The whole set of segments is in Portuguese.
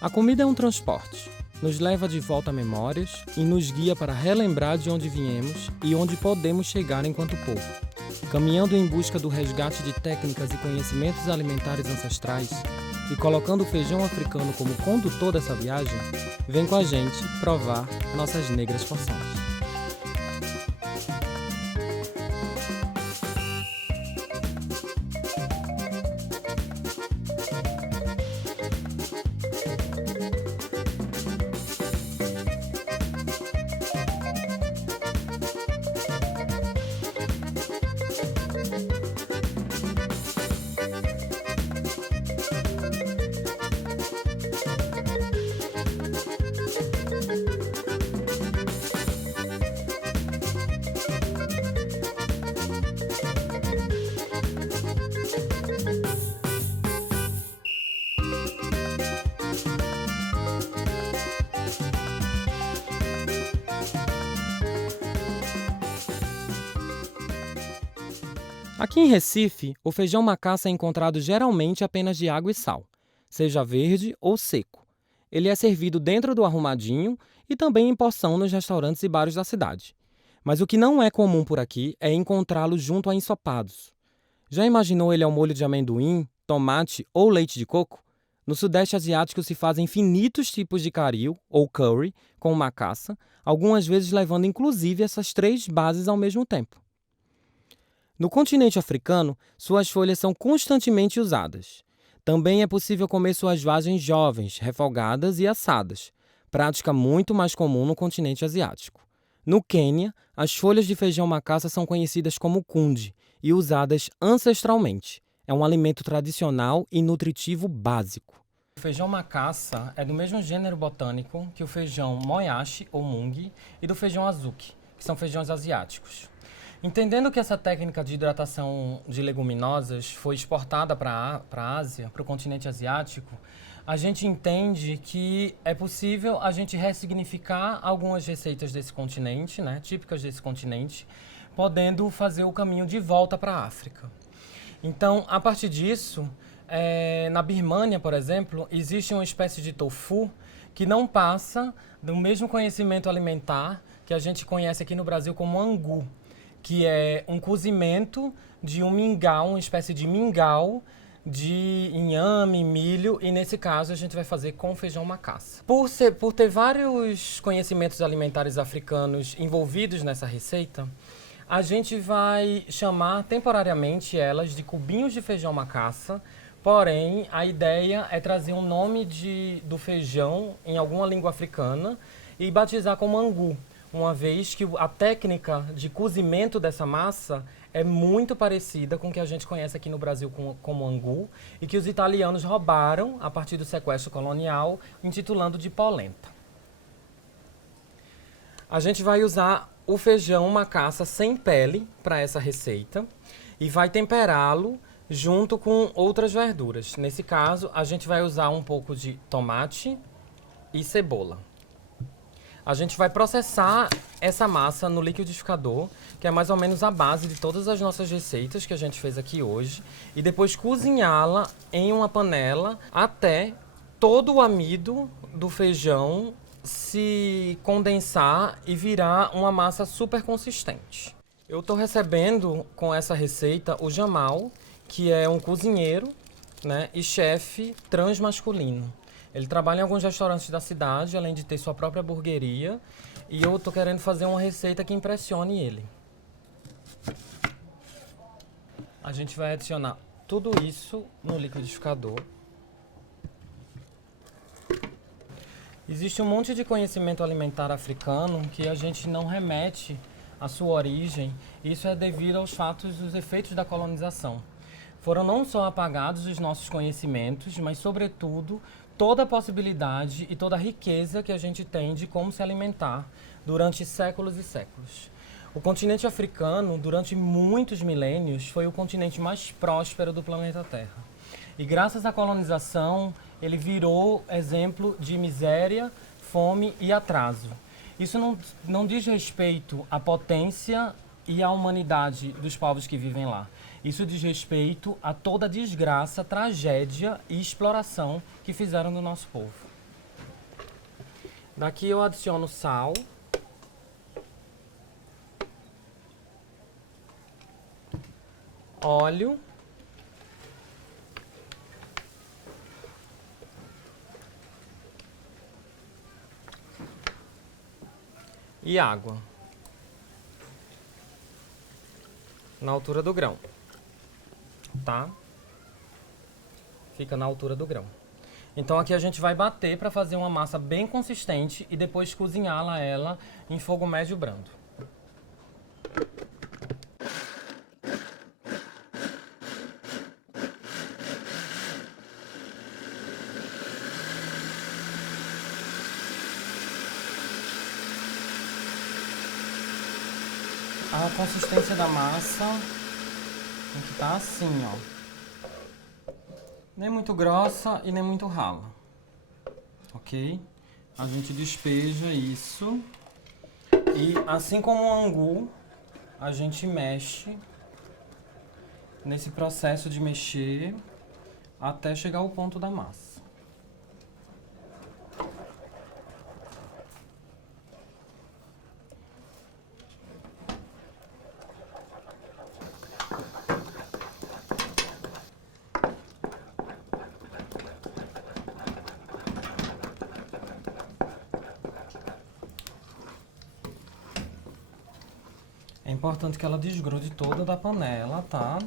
A comida é um transporte. Nos leva de volta a memórias e nos guia para relembrar de onde viemos e onde podemos chegar enquanto povo. Caminhando em busca do resgate de técnicas e conhecimentos alimentares ancestrais e colocando o feijão africano como condutor dessa viagem, vem com a gente provar nossas negras porções. Aqui em Recife, o feijão macaça é encontrado geralmente apenas de água e sal, seja verde ou seco. Ele é servido dentro do arrumadinho e também em porção nos restaurantes e bares da cidade. Mas o que não é comum por aqui é encontrá-lo junto a ensopados. Já imaginou ele ao molho de amendoim, tomate ou leite de coco? No Sudeste Asiático se fazem infinitos tipos de caril ou curry com macaça, algumas vezes levando inclusive essas três bases ao mesmo tempo. No continente africano, suas folhas são constantemente usadas. Também é possível comer suas vagens jovens, refogadas e assadas, prática muito mais comum no continente asiático. No Quênia, as folhas de feijão macaça são conhecidas como kunde e usadas ancestralmente. É um alimento tradicional e nutritivo básico. O feijão macaça é do mesmo gênero botânico que o feijão moyashi ou mung e do feijão azuki, que são feijões asiáticos. Entendendo que essa técnica de hidratação de leguminosas foi exportada para a Ásia, para o continente asiático, a gente entende que é possível a gente ressignificar algumas receitas desse continente, né, típicas desse continente, podendo fazer o caminho de volta para a África. Então, a partir disso, na Birmânia, por exemplo, existe uma espécie de tofu que não passa do mesmo conhecimento alimentar que a gente conhece aqui no Brasil como angu, que é um cozimento de um mingau, uma espécie de mingau de inhame, milho, e nesse caso a gente vai fazer com feijão macaça. Por ter vários conhecimentos alimentares africanos envolvidos nessa receita, a gente vai chamar temporariamente elas de cubinhos de feijão macaça, porém a ideia é trazer um nome do feijão em alguma língua africana e batizar como angu, uma vez que a técnica de cozimento dessa massa é muito parecida com o que a gente conhece aqui no Brasil como angu e que os italianos roubaram a partir do sequestro colonial, intitulando de polenta. A gente vai usar o feijão macaça sem pele para essa receita e vai temperá-lo junto com outras verduras. Nesse caso, a gente vai usar um pouco de tomate e cebola. A gente vai processar essa massa no liquidificador, que é mais ou menos a base de todas as nossas receitas que a gente fez aqui hoje, e depois cozinhá-la em uma panela até todo o amido do feijão se condensar e virar uma massa super consistente. Eu estou recebendo com essa receita o Jamal, que é um cozinheiro, né, e chefe transmasculino. Ele trabalha em alguns restaurantes da cidade, além de ter sua própria hamburgueria, e eu tô querendo fazer uma receita que impressione ele. A gente vai adicionar tudo isso no liquidificador. Existe um monte de conhecimento alimentar africano que a gente não remete à sua origem, e isso é devido aos fatos dos efeitos da colonização. Foram não só apagados os nossos conhecimentos, mas, sobretudo, toda a possibilidade e toda a riqueza que a gente tem de como se alimentar durante séculos e séculos. O continente africano, durante muitos milênios, foi o continente mais próspero do planeta Terra. E graças à colonização, ele virou exemplo de miséria, fome e atraso. Isso não diz respeito à potência e à humanidade dos povos que vivem lá. Isso diz respeito a toda a desgraça, tragédia e exploração que fizeram no nosso povo. Daqui eu adiciono sal. Óleo. E água. Na altura do grão. Tá? Fica na altura do grão. Então aqui a gente vai bater para fazer uma massa bem consistente e depois cozinhá-la ela em fogo médio brando. A consistência da massa tem que estar assim, ó. Nem muito grossa e nem muito rala. Ok? A gente despeja isso. E assim como o angu, a gente mexe nesse processo de mexer até chegar ao ponto da massa. É importante que ela desgrude toda da panela, tá?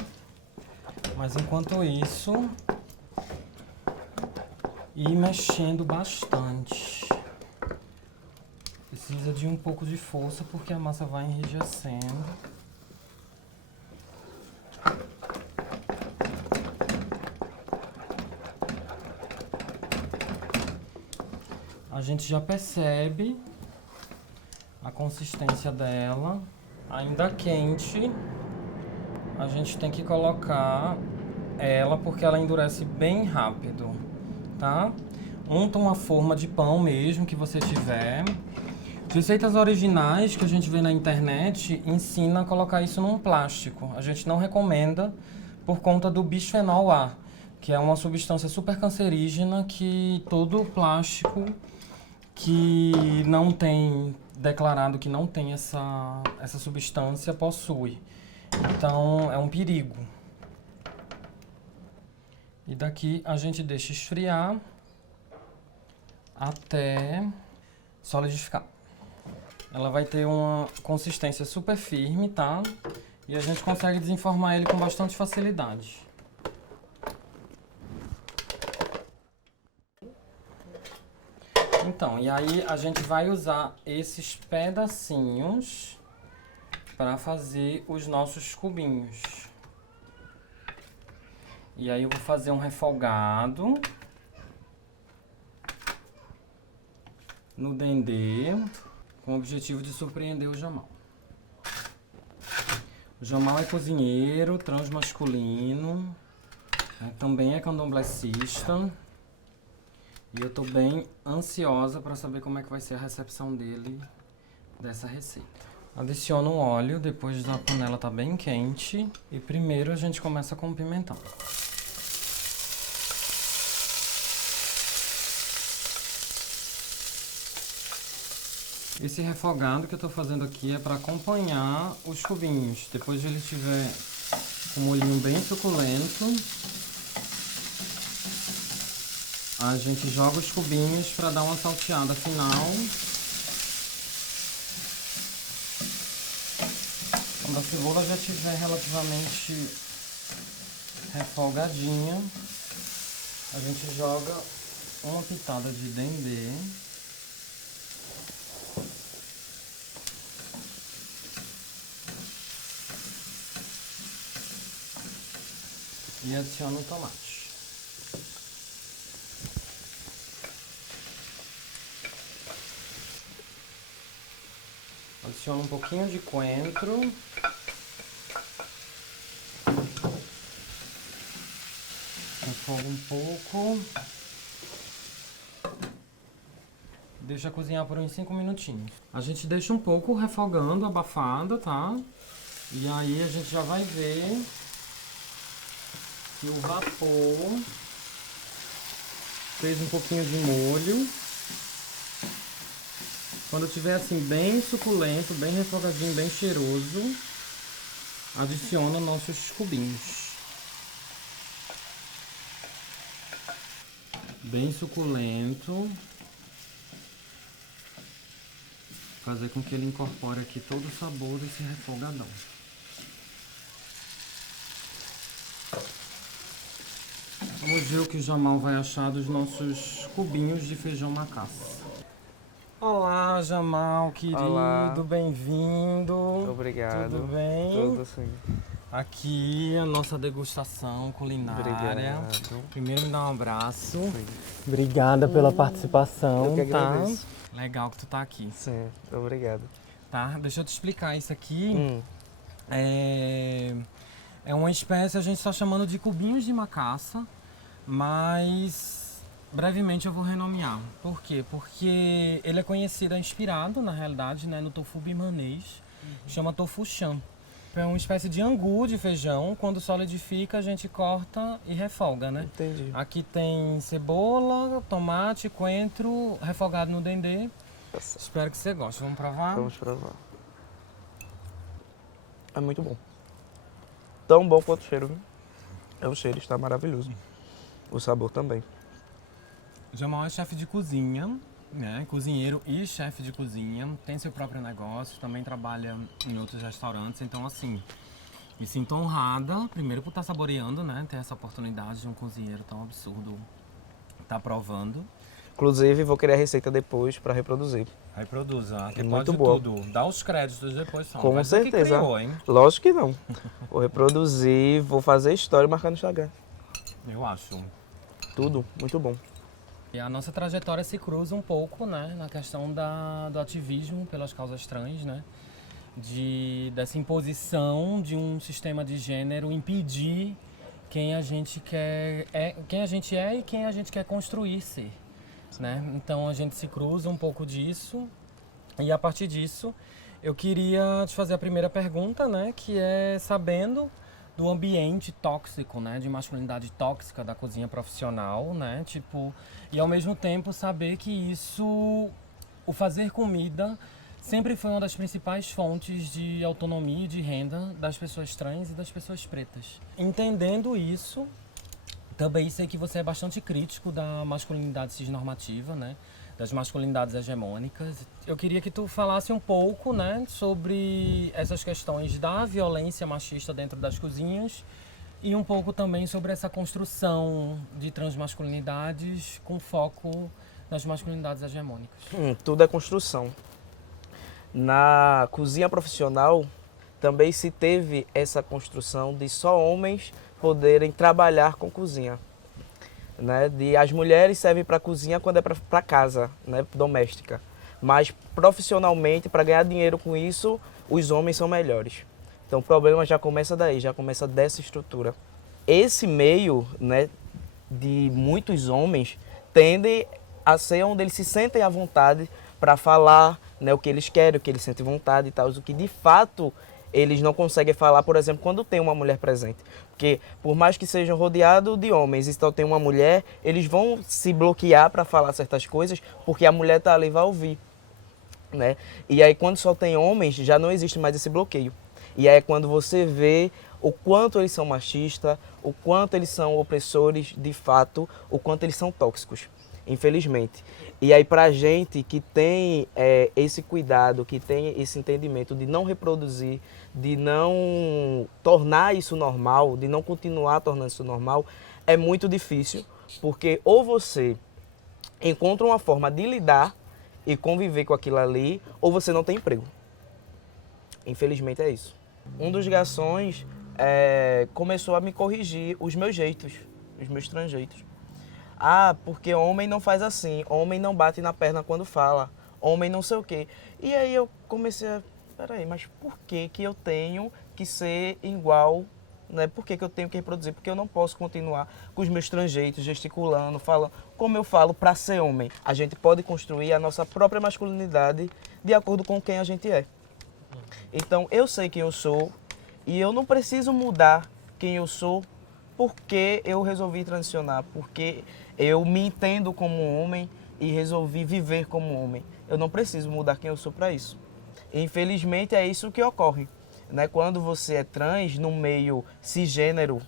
Mas enquanto isso, ir mexendo bastante. Precisa de um pouco de força porque a massa vai enrijecendo. A gente já percebe a consistência dela. Ainda quente, a gente tem que colocar ela porque ela endurece bem rápido, tá? Unta uma forma de pão mesmo que você tiver. Receitas originais que a gente vê na internet ensina a colocar isso num plástico. A gente não recomenda por conta do bisfenol A, que é uma substância super cancerígena que todo plástico que não tem declarado que não tem essa substância possui. Então é um perigo. E daqui a gente deixa esfriar até solidificar. Ela vai ter uma consistência super firme, tá? E a gente consegue desenformar ele com bastante facilidade. Então, e aí a gente vai usar esses pedacinhos para fazer os nossos cubinhos. E aí eu vou fazer um refogado no dendê com o objetivo de surpreender o Jamal. O Jamal é cozinheiro, transmasculino, também é candomblessista. E eu tô bem ansiosa para saber como é que vai ser a recepção dele dessa receita. Adiciono o óleo depois da panela tá bem quente. E primeiro a gente começa com o pimentão. Esse refogado que eu tô fazendo aqui é para acompanhar os cubinhos. Depois de ele estiver com o molhinho bem suculento, a gente joga os cubinhos para dar uma salteada final. Quando a cebola já estiver relativamente refogadinha, a gente joga uma pitada de dendê. E adiciona o tomate. Adiciono um pouquinho de coentro. Refogo um pouco. Deixa cozinhar por uns 5 minutinhos. A gente deixa um pouco refogando, abafada, tá? E aí a gente já vai ver que o vapor fez um pouquinho de molho. Quando tiver assim bem suculento, bem refogadinho, bem cheiroso, adiciona nossos cubinhos. Bem suculento. Fazer com que ele incorpore aqui todo o sabor desse refogadão. Vamos ver o que o Jamal vai achar dos nossos cubinhos de feijão macaça. Olá, Jamal, querido, Olá. bem-vindo. Obrigado. Tudo bem? Tudo sim. Aqui a nossa degustação culinária. Obrigado. Primeiro me dá um abraço. Sim. Obrigada pela participação, Eu que tá? agradeço. Legal que tu tá aqui, Sim, obrigado. tá? Deixa eu te explicar isso aqui. É uma espécie, a gente está chamando de cubinhos de macaça, mas brevemente eu vou renomear. Por quê? Porque ele é conhecido, é inspirado, na realidade, né, no tofu birmanês, chama tofu cham. É uma espécie de angu de feijão, quando solidifica a gente corta e refoga, né? Entendi. Aqui tem cebola, tomate, coentro, refogado no dendê. Tá certo. Espero que você goste. Vamos provar? Vamos provar. É muito bom. Tão bom quanto o cheiro, viu? O cheiro está maravilhoso. O sabor também. Jamal é chefe de cozinha, né? Cozinheiro e chefe de cozinha. Tem seu próprio negócio, também trabalha em outros restaurantes. Então, assim, me sinto honrada, primeiro por estar saboreando, né? Ter essa oportunidade de um cozinheiro tão absurdo estar provando. Inclusive, vou querer a receita depois para reproduzir. Reproduza, que Muito pode boa. tudo. Dá os créditos depois, só. Com Vai dizer que certeza. criou, hein? Lógico que não. Vou reproduzir, vou fazer história e marcar no Instagram. Eu acho. Tudo, muito bom. E a nossa trajetória se cruza um pouco, né, na questão do ativismo pelas causas trans, né, dessa imposição de um sistema de gênero impedir quem a gente quem a gente é e quem a gente quer construir ser, né? Então a gente se cruza um pouco disso e a partir disso eu queria te fazer a primeira pergunta, né, que é sabendo do ambiente tóxico, né, de masculinidade tóxica da cozinha profissional, né, tipo, e ao mesmo tempo saber que isso, o fazer comida, sempre foi uma das principais fontes de autonomia e de renda das pessoas trans e das pessoas pretas. Entendendo isso, também sei que você é bastante crítico da masculinidade cisnormativa, né, das masculinidades hegemônicas. Eu queria que tu falasse um pouco, né, sobre essas questões da violência machista dentro das cozinhas e um pouco também sobre essa construção de transmasculinidades com foco nas masculinidades hegemônicas. Tudo é construção. Na cozinha profissional também se teve essa construção de só homens poderem trabalhar com cozinha. Né? As mulheres servem para a cozinha quando é para casa, né? Doméstica. Mas profissionalmente, para ganhar dinheiro com isso, os homens são melhores. Então o problema já começa daí, já começa dessa estrutura. Esse meio, né, de muitos homens tende a ser onde eles se sentem à vontade para falar, né, o que eles querem, o que eles sentem vontade e tal, o que de fato eles não conseguem falar, por exemplo, quando tem uma mulher presente. Porque por mais que sejam rodeados de homens e só tem uma mulher, eles vão se bloquear para falar certas coisas porque a mulher está ali e vai ouvir. Né? E aí quando só tem homens, já não existe mais esse bloqueio. E aí é quando você vê o quanto eles são machistas, o quanto eles são opressores de fato, o quanto eles são tóxicos, infelizmente. E aí pra gente que tem esse cuidado, que tem esse entendimento de não reproduzir, de não tornar isso normal, de não continuar tornando isso normal, é muito difícil, porque ou você encontra uma forma de lidar e conviver com aquilo ali, ou você não tem emprego. Infelizmente é isso. Um dos garçons começou a me corrigir os meus jeitos, os meus tranjeitos. Ah, porque homem não faz assim, homem não bate na perna quando fala, homem não sei o quê. E aí eu comecei a, peraí, mas por que que eu tenho que ser igual, né? Por que que eu tenho que reproduzir? Porque eu não posso continuar com os meus tranjeitos, gesticulando, falando como eu falo para ser homem. A gente pode construir a nossa própria masculinidade de acordo com quem a gente é. Então eu sei quem eu sou, E eu não preciso mudar quem eu sou porque eu resolvi transicionar, porque eu me entendo como homem e resolvi viver como homem. Eu não preciso mudar quem eu sou para isso. Infelizmente é isso que ocorre, né? Quando você é trans no meio cisgênero,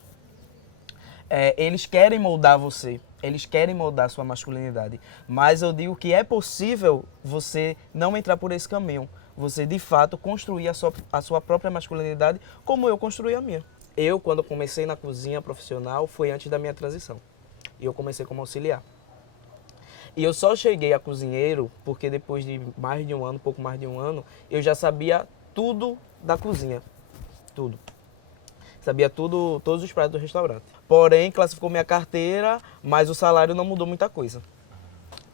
eles querem moldar você, eles querem moldar a sua masculinidade. Mas eu digo que é possível você não entrar por esse caminho. Você, de fato, construir a sua própria masculinidade como eu construí a minha. Eu, quando comecei na cozinha profissional, foi antes da minha transição. E eu comecei como auxiliar. E eu só cheguei a cozinheiro porque depois de mais de um ano, pouco mais de um ano, eu já sabia tudo da cozinha. Tudo. Sabia tudo, todos os pratos do restaurante. Porém, classificou minha carteira, mas o salário não mudou muita coisa,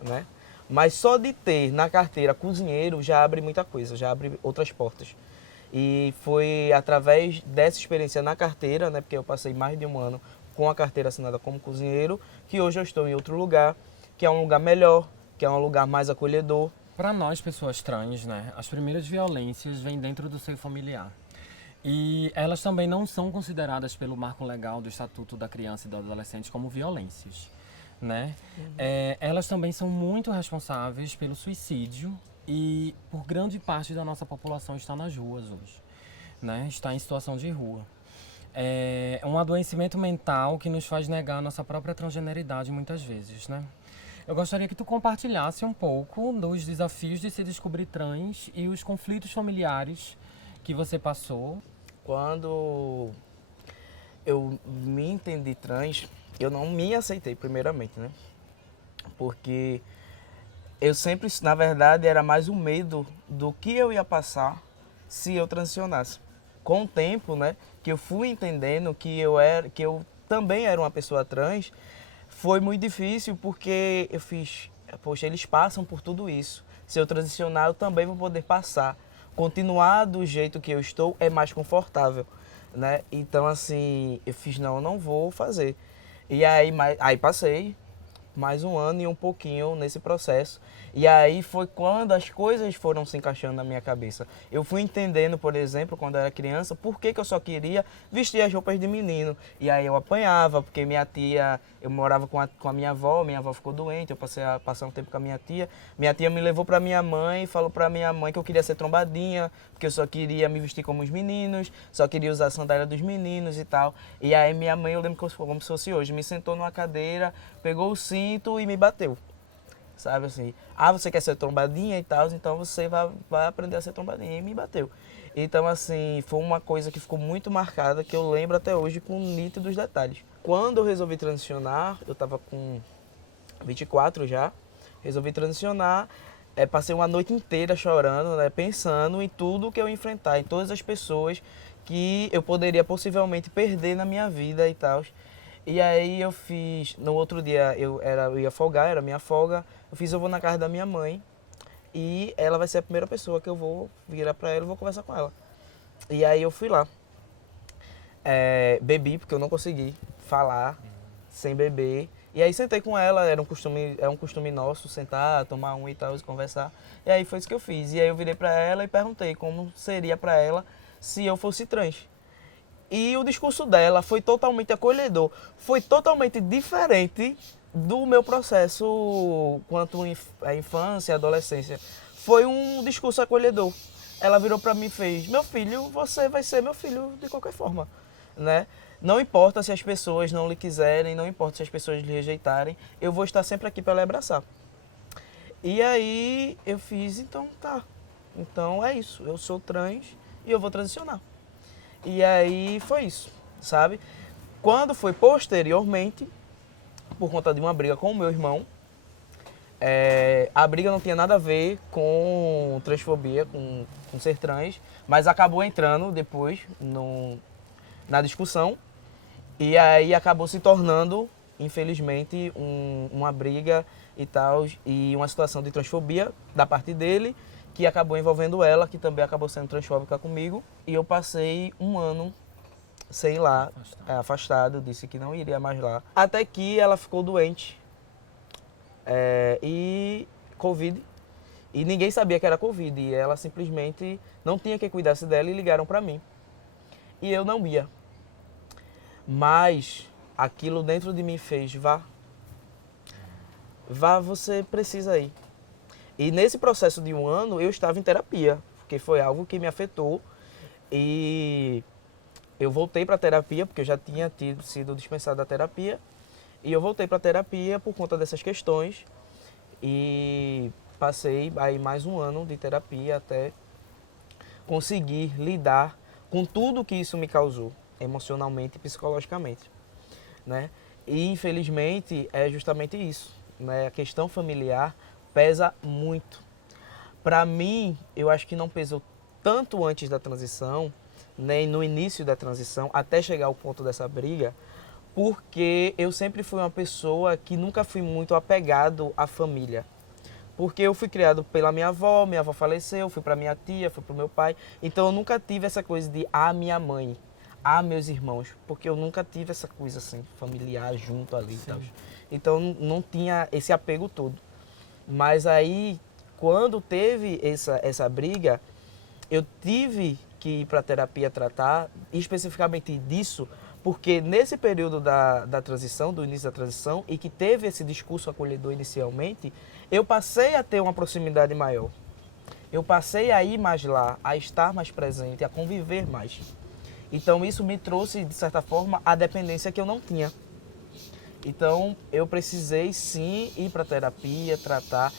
né? Mas só de ter na carteira cozinheiro já abre muita coisa, já abre outras portas. E foi através dessa experiência na carteira, né, porque eu passei mais de um ano com a carteira assinada como cozinheiro, que hoje eu estou em outro lugar, que é um lugar melhor, que é um lugar mais acolhedor. Para nós, pessoas trans, né, as primeiras violências vêm dentro do seio familiar. E elas também não são consideradas pelo marco legal do Estatuto da Criança e do Adolescente como violências, né? Elas também são muito responsáveis pelo suicídio e por grande parte da nossa população está nas ruas hoje, né? Está em situação de rua. É um adoecimento mental que nos faz negar a nossa própria transgeneridade muitas vezes, né? Eu gostaria que tu compartilhasse um pouco dos desafios de se descobrir trans e os conflitos familiares que você passou. Quando eu me entendi trans, eu não me aceitei primeiramente, né? Porque eu sempre, na verdade, era mais o medo do que eu ia passar se eu transicionasse. Com o tempo, né, que eu fui entendendo que eu também era uma pessoa trans, foi muito difícil porque eu fiz, poxa, eles passam por tudo isso. Se eu transicionar, eu também vou poder passar. Continuar do jeito que eu estou é mais confortável, né? Então, assim, eu fiz, não, eu não vou fazer. E aí passei mais um ano e um pouquinho nesse processo. E aí foi quando as coisas foram se encaixando na minha cabeça. Eu fui entendendo, por exemplo, quando eu era criança, por que eu só queria vestir as roupas de menino. E aí eu apanhava, porque minha tia, eu morava com a minha avó ficou doente, eu passei a passar um tempo com a minha tia. Minha tia me levou para minha mãe e falou para minha mãe que eu queria ser trombadinha, porque eu só queria me vestir como os meninos, só queria usar a sandália dos meninos e tal. E aí minha mãe, eu lembro como se fosse hoje, me sentou numa cadeira, pegou o cinto e me bateu. Sabe assim, você quer ser trombadinha e tal, então você vai aprender a ser trombadinha. E me bateu. Então, assim, foi uma coisa que ficou muito marcada, que eu lembro até hoje com nítidos detalhes. Quando eu resolvi transicionar, eu tava com 24 já, resolvi transicionar, passei uma noite inteira chorando, né, pensando em tudo que eu ia enfrentar, em todas as pessoas que eu poderia possivelmente perder na minha vida e tal. E aí eu fiz, no outro dia eu ia folgar, era minha folga, eu vou na casa da minha mãe e ela vai ser a primeira pessoa que eu vou virar pra ela e vou conversar com ela. E aí eu fui lá, bebi porque eu não consegui falar sem beber. E aí sentei com ela, é um costume nosso sentar, tomar um e tal, e conversar. E aí foi isso que eu fiz. E aí eu virei pra ela e perguntei como seria pra ela se eu fosse trans. E o discurso dela foi totalmente acolhedor, foi totalmente diferente do meu processo quanto à infância e adolescência. Foi um discurso acolhedor. Ela virou para mim e fez: meu filho, você vai ser meu filho de qualquer forma, né? Não importa se as pessoas não lhe quiserem, não importa se as pessoas lhe rejeitarem, eu vou estar sempre aqui para lhe abraçar. E aí eu fiz, então tá. Então é isso, eu sou trans e eu vou transicionar. E aí foi isso, sabe? Quando foi posteriormente, por conta de uma briga com o meu irmão, a briga não tinha nada a ver com transfobia, com ser trans, mas acabou entrando depois na discussão e aí acabou se tornando, infelizmente, uma briga e tal, e uma situação de transfobia da parte dele, que acabou envolvendo ela, que também acabou sendo transfóbica comigo. E eu passei um ano, sei lá, afastado, disse que não iria mais lá. Até que ela ficou doente, e Covid, e ninguém sabia que era Covid, e ela simplesmente não tinha quem cuidasse dela e ligaram para mim. e eu não ia. Mas aquilo dentro de mim fez, vá, você precisa ir. E nesse processo de 1 ano eu estava em terapia, porque foi algo que me afetou e eu voltei para a terapia, porque eu já tinha sido dispensado da terapia, e eu voltei para a terapia por conta dessas questões e passei aí mais 1 ano de terapia até conseguir lidar com tudo que isso me causou, emocionalmente e psicologicamente, né? E infelizmente é justamente isso, né? A questão familiar pesa muito. Para mim, eu acho que não pesou tanto antes da transição, nem no início da transição, até chegar ao ponto dessa briga, porque eu sempre fui uma pessoa que nunca fui muito apegado à família. Porque eu fui criado pela minha avó faleceu, fui para minha tia, fui para o meu pai. Então eu nunca tive essa coisa de minha mãe, meus irmãos, porque eu nunca tive essa coisa assim, familiar junto ali e tal. Então não tinha esse apego todo. Mas aí, quando teve essa briga, eu tive que ir para a terapia tratar especificamente disso, porque nesse período da transição, do início da transição, e que teve esse discurso acolhedor inicialmente, eu passei a ter uma proximidade maior. Eu passei a ir mais lá, a estar mais presente, a conviver mais. Então isso me trouxe, de certa forma, a dependência que eu não tinha. Então eu precisei sim ir para a terapia, tratar,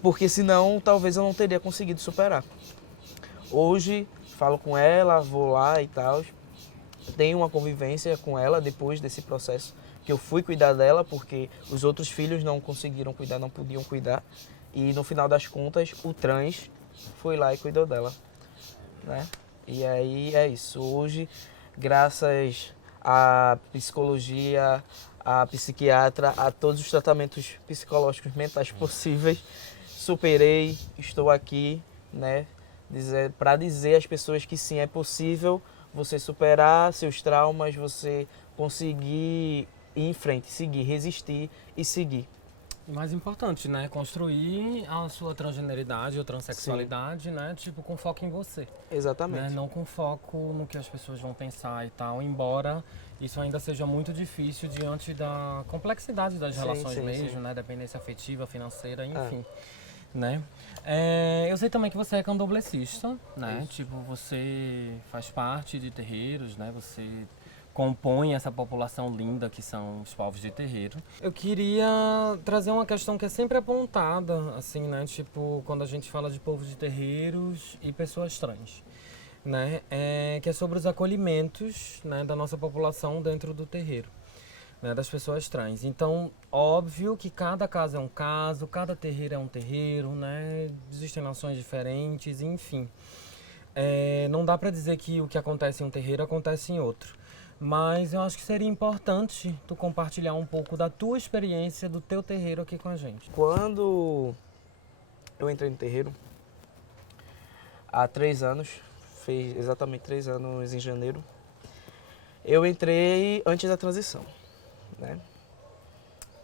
porque senão talvez eu não teria conseguido superar. Hoje falo com ela, vou lá e tal, tenho uma convivência com ela depois desse processo que eu fui cuidar dela, porque os outros filhos não conseguiram cuidar, não podiam cuidar. E no final das contas, o trans foi lá e cuidou dela, né? E aí é isso. Hoje, graças à psicologia, à psiquiatra, a todos os tratamentos psicológicos mentais possíveis, superei, estou aqui, né? Para dizer às pessoas que sim, é possível você superar seus traumas, você conseguir ir em frente, seguir, resistir e seguir. O mais importante, né? Construir a sua transgeneridade ou transexualidade, né? Tipo, com foco em você. Exatamente. Né? Não com foco no que as pessoas vão pensar e tal, embora isso ainda seja muito difícil diante da complexidade das relações mesmo, né? Dependência afetiva, financeira, enfim. Né? Eu sei também que você é candomblessista, né? Isso. Tipo, você faz parte de terreiros, né? Você compõe essa população linda que são os povos de terreiro. Eu queria trazer uma questão que é sempre apontada, assim, né? Tipo, quando a gente fala de povos de terreiros e pessoas trans, né? Que é sobre os acolhimentos, né, da nossa população dentro do terreiro, né, das pessoas trans. Então, óbvio que cada caso é um caso, cada terreiro é um terreiro, né? Existem nações diferentes, enfim. Não dá pra dizer que o que acontece em um terreiro acontece em outro. Mas eu acho que seria importante tu compartilhar um pouco da tua experiência do teu terreiro aqui com a gente. Quando eu entrei no terreiro, há 3 anos, fez exatamente 3 anos em janeiro, eu entrei antes da transição, né?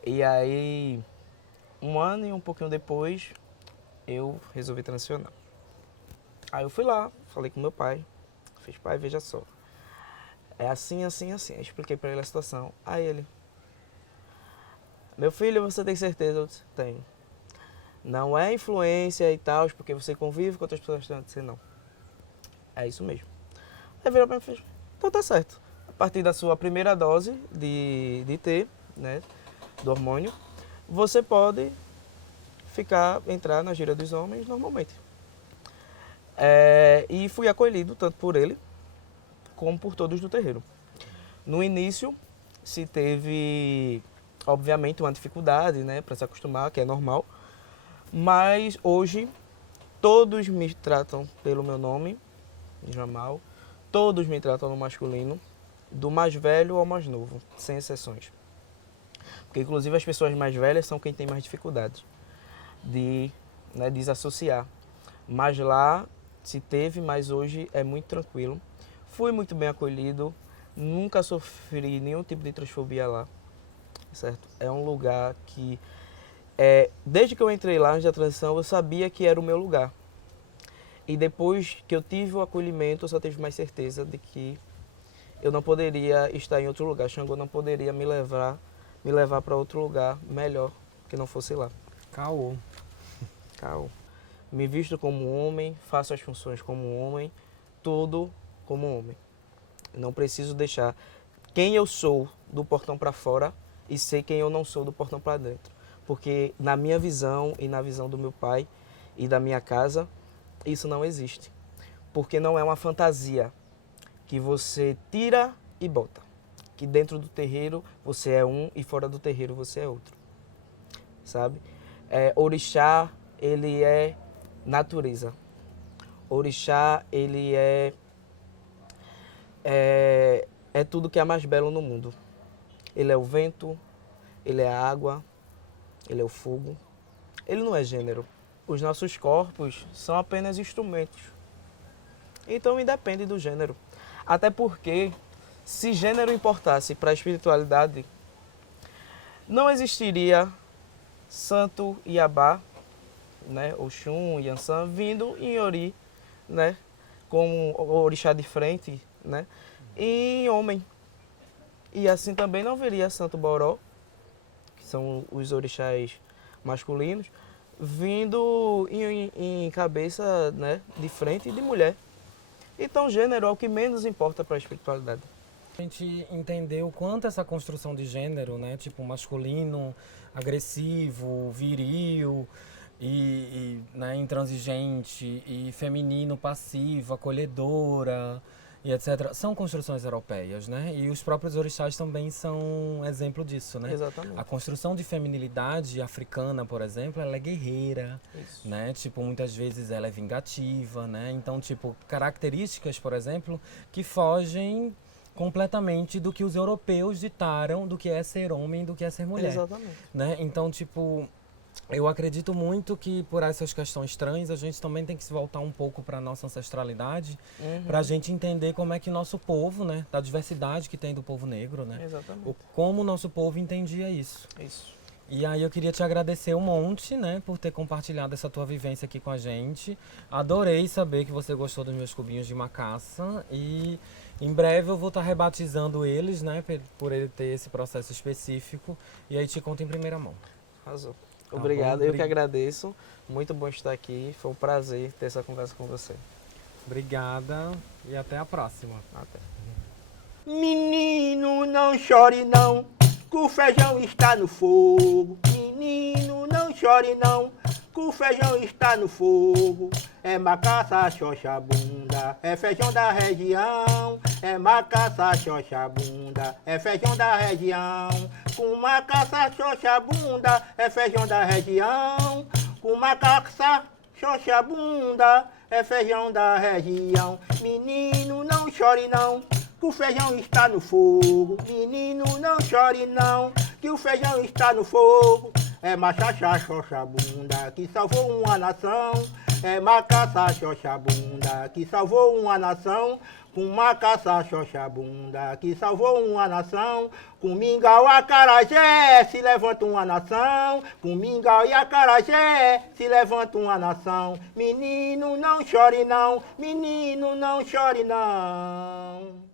E aí, 1 ano e um pouquinho depois, eu resolvi transicionar. Aí eu fui lá, falei com meu pai, fiz, pai, veja só, é assim, assim, assim. Eu expliquei pra ele a situação. Aí ele, meu filho, você tem certeza? Eu disse, tenho. Não é influência e tal, porque você convive com outras pessoas. Eu disse, não. É isso mesmo. Aí virou pra mim e fez, então tá certo. A partir da sua primeira dose de T, né, do hormônio, você pode entrar na gira dos homens normalmente. E fui acolhido tanto por ele como por todos do terreiro. No início, se teve, obviamente, uma dificuldade, né, para se acostumar, que é normal, mas hoje todos me tratam pelo meu nome, Jamal, todos me tratam no masculino, do mais velho ao mais novo, sem exceções. Porque, inclusive, as pessoas mais velhas são quem tem mais dificuldades de, né, desassociar. Mas lá se teve, mas hoje é muito tranquilo. Fui muito bem acolhido, nunca sofri nenhum tipo de transfobia lá, certo? É um lugar que, desde que eu entrei lá, antes da transição, eu sabia que era o meu lugar. E depois que eu tive o acolhimento, eu só tive mais certeza de que eu não poderia estar em outro lugar. Xangô não poderia me levar para outro lugar melhor que não fosse lá. Caô. Caô. Me visto como homem, faço as funções como homem, tudo como homem. Não preciso deixar quem eu sou do portão para fora e ser quem eu não sou do portão para dentro. Porque na minha visão e na visão do meu pai e da minha casa, isso não existe. Porque não é uma fantasia que você tira e bota. Que dentro do terreiro você é um e fora do terreiro você é outro. Sabe? Orixá, ele é natureza. Orixá, ele é tudo que é mais belo no mundo. Ele é o vento, ele é a água, ele é o fogo. Ele não é gênero. Os nossos corpos são apenas instrumentos. Então independe do gênero. Até porque, se gênero importasse para a espiritualidade, não existiria Santo Iabá, né, Oxum, Yansan, vindo em Ori, né, com o orixá de frente, né, e em homem. E assim também não veria Santo Boró, que são os orixás masculinos, vindo em cabeça, né, de frente de mulher. Então, gênero é o que menos importa para a espiritualidade. A gente entendeu quanto essa construção de gênero, né, tipo masculino, agressivo, viril né, intransigente, e feminino, passivo, acolhedora, e etc. São construções europeias, né? E os próprios orixás também são exemplo disso, né? Exatamente. A construção de feminilidade africana, por exemplo, ela é guerreira, Isso. né? Tipo, muitas vezes ela é vingativa, né? Então, tipo, características, por exemplo, que fogem completamente do que os europeus ditaram do que é ser homem, do que é ser mulher, Exatamente. né? Então, tipo, eu acredito muito que por essas questões trans a gente também tem que se voltar um pouco para a nossa ancestralidade, para a gente entender como é que nosso povo, né, da diversidade que tem do povo negro, né, Exatamente. como o nosso povo entendia isso. Isso. E aí eu queria te agradecer um monte, né, por ter compartilhado essa tua vivência aqui com a gente. Adorei saber que você gostou dos meus cubinhos de macaça e em breve eu vou estar rebatizando eles, né, por ele ter esse processo específico, e aí te conto em primeira mão. Arrasou. Tá Obrigado, bom? eu que agradeço. Muito bom estar aqui. Foi um prazer ter essa conversa com você. Obrigada e até a próxima. Até. Menino, não chore não, que o feijão está no fogo. Menino, não chore não, que o feijão está no fogo. É macaça, xoxa, bunda, é feijão da região. É macaça, xoxa, bunda, é feijão da região. Com macaça, xoxa, bunda, é feijão da região. Com macaça, xoxa, bunda, é feijão da região. Menino, não chore não, que o feijão está no fogo. Menino, não chore não, que o feijão está no fogo. É machacha, xoxa, bunda, que salvou uma nação. É macaça, xoxa, bunda, que salvou uma nação. Com macaça, xoxa, bunda, que salvou uma nação. Com mingau, acarajé, se levanta uma nação. Com mingau e acarajé, se levanta uma nação. Menino, não chore não, menino, não chore não.